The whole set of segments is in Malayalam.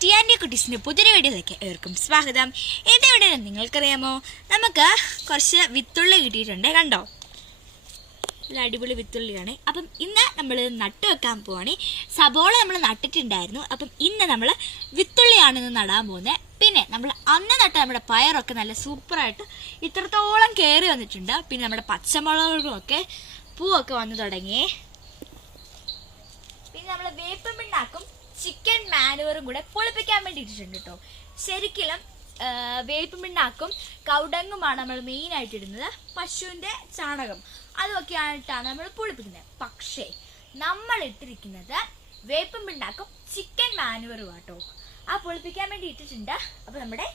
ടിയാൻ്റെ കുട്ടീസിൻ്റെ പുതിയൊരു വീഡിയോയിലേക്ക് ഏവർക്കും സ്വാഗതം. എൻ്റെ വീഡിയോ നിങ്ങൾക്കറിയാമോ, നമുക്ക് കുറച്ച് വിത്തുള്ളി കിട്ടിയിട്ടുണ്ട്. കണ്ടോ, നല്ല അടിപൊളി വിത്തുള്ളിയാണ്. അപ്പം ഇന്ന് നമ്മൾ നട്ടു വെക്കാൻ പോവാണ്. സബോള നമ്മൾ നട്ടിട്ടുണ്ടായിരുന്നു. അപ്പം ഇന്ന് നമ്മൾ വിത്തുള്ളിയാണ് ഇന്ന് നടാൻ പോകുന്നത്. പിന്നെ നമ്മൾ അന്ന് നട്ട നമ്മുടെ പയറൊക്കെ നല്ല സൂപ്പറായിട്ട് ഇത്രത്തോളം കയറി വന്നിട്ടുണ്ട്. പിന്നെ നമ്മുടെ പച്ചമുളകൊക്കെ പൂവൊക്കെ വന്നു തുടങ്ങി. പിന്നെ നമ്മൾ വേപ്പും പിണ്ണാക്കും ചിക്കൻ മാനുവറും കൂടെ പൊളിപ്പിക്കാൻ വേണ്ടി ഇട്ടിട്ടുണ്ട് കേട്ടോ. ശരിക്കും വേപ്പും പിണ്ണാക്കും കൗഡങ്ങുമാണ് നമ്മൾ മെയിൻ ആയിട്ട് ഇടുന്നത്. പശുവിന്റെ ചാണകം അതൊക്കെ ആയിട്ടാണ് നമ്മൾ പൊളിപ്പിക്കുന്നത്. പക്ഷേ നമ്മൾ ഇട്ടിരിക്കുന്നത് വേപ്പും പിണ്ണാക്കും ചിക്കൻ മാനുവറും ആട്ടോ. ആ പൊളിപ്പിക്കാൻ വേണ്ടി ഇട്ടിട്ടുണ്ട്. അപ്പൊ നമ്മുടെ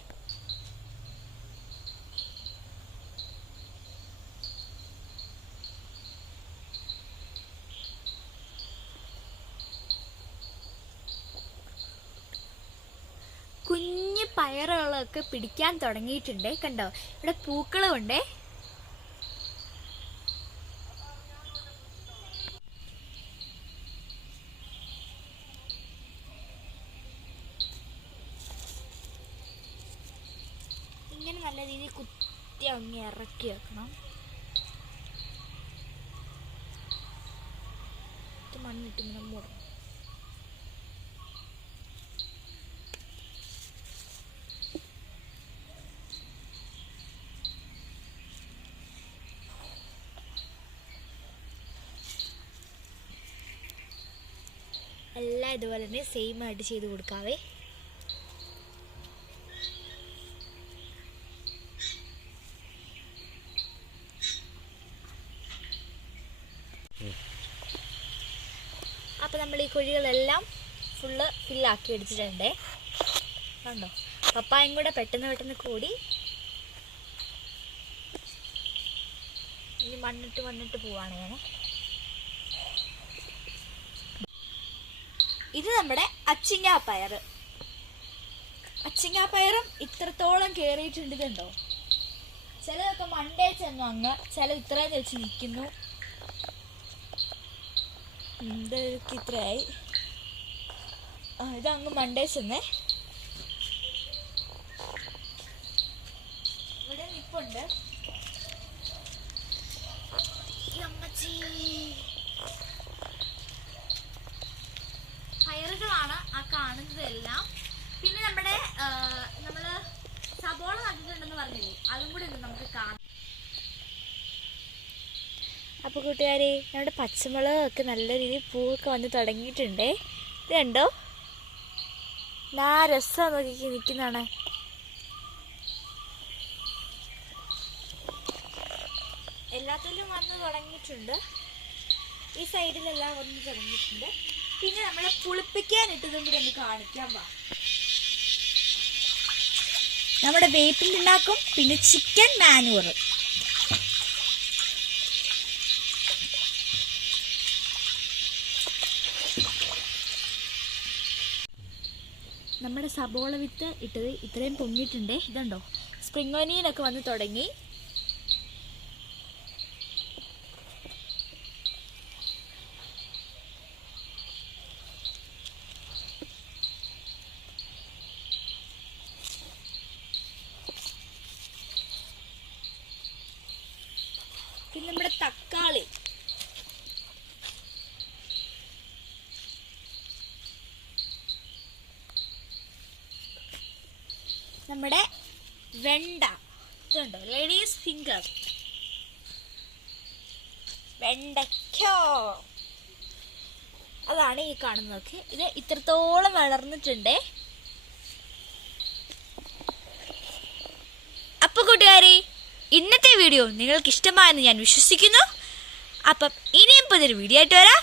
കുഞ്ഞു പയറുകളൊക്കെ പിടിക്കാൻ തുടങ്ങിയിട്ടുണ്ട്. കണ്ടോ, ഇവിടെ പൂക്കളുമുണ്ട്. ഇങ്ങനെ നല്ല രീതിയിൽ കുത്തി അങ്ങ് ഇറക്കി വെക്കണം. മണ്ണിട്ട് ഇങ്ങനെ മൂടണം. എല്ലാം ഇതുപോലെ തന്നെ സെയിം ആയിട്ട് ചെയ്ത് കൊടുക്കാവേ. അപ്പൊ നമ്മൾ ഈ കുഴികളെല്ലാം ഫുള്ള് ഫില്ലാക്കി എടുത്തിട്ടുണ്ട്. കണ്ടോ, പപ്പായും കൂടെ പെട്ടെന്ന് കൂടി ഇനി മണ്ണിട്ട് പോവാണ് ഞാൻ. ഇത് നമ്മുടെ അച്ചിങ്ങാപ്പയറും ഇത്രത്തോളം കേറിയിട്ടുണ്ട്. ഇതുണ്ടോ, ചിലതൊക്കെ മണ്ടേ ചെന്നു അങ്ങ്, ചില ഇത്രയും വെച്ച് നിൽക്കുന്നു. ഇത്രയായി. ഇതങ്ങ് മണ്ടേ ചെന്നേ. ഇവിടെ നിപ്പുണ്ട്. പയറുകളാണ് ആ കാണുന്നതെല്ലാം. പിന്നെ നമ്മള് സബോള നട്ടിട്ടുണ്ടെന്ന് പറഞ്ഞില്ലേ, അതും കൂടി ഒന്ന് നമുക്ക് കാണാം. അപ്പൊ കൂട്ടുകാരെ, നമ്മുടെ പച്ചമുളകൊക്കെ നല്ല രീതിയിൽ പൂവൊക്കെ വന്ന് തുടങ്ങിയിട്ടുണ്ടേ. ഇത് കണ്ടോ, രസം നോക്കി നിൽക്കുന്നതാണ്. എല്ലാത്തിലും വന്ന് തുടങ്ങിയിട്ടുണ്ട്. ഈ സൈഡിലെല്ലാം വന്ന് തുടങ്ങിയിട്ടുണ്ട്. പിന്നെ നമ്മളെ പുളിപ്പിക്കാൻ ഇട്ടതും കൂടി ഒന്ന് കാണിക്കാൻ പാ. നമ്മുടെ വേപ്പിൻ പിണ്ണാക്കും പിന്നെ ചിക്കൻ മാനുവറും. നമ്മുടെ സബോള വിത്ത് ഇട്ടത് ഇത്രയും പൊങ്ങിയിട്ടുണ്ട്. ഇതുണ്ടോ, സ്പ്രിംഗ് ഓനിയനൊക്കെ വന്ന് തുടങ്ങി. പിന്നെ നമ്മുടെ തക്കാളി, നമ്മുടെ വെണ്ട, ഇതുണ്ടോ ലേഡീസ് ഫിംഗർ, വെണ്ടയ്ക്കോ, അതാണ് ഈ കാണുന്നതൊക്കെ. ഇത് ഇത്രത്തോളം വളർന്നിട്ടുണ്ട്. അപ്പൊ കൂട്ടുകാരെ, ഇന്നത്തെ വീഡിയോ നിങ്ങൾക്ക് ഇഷ്ടമായെന്ന് ഞാൻ വിശ്വസിക്കുന്നു. അപ്പം ഇനിയും പുതിയൊരു വീഡിയോ ആയിട്ട് വരാം.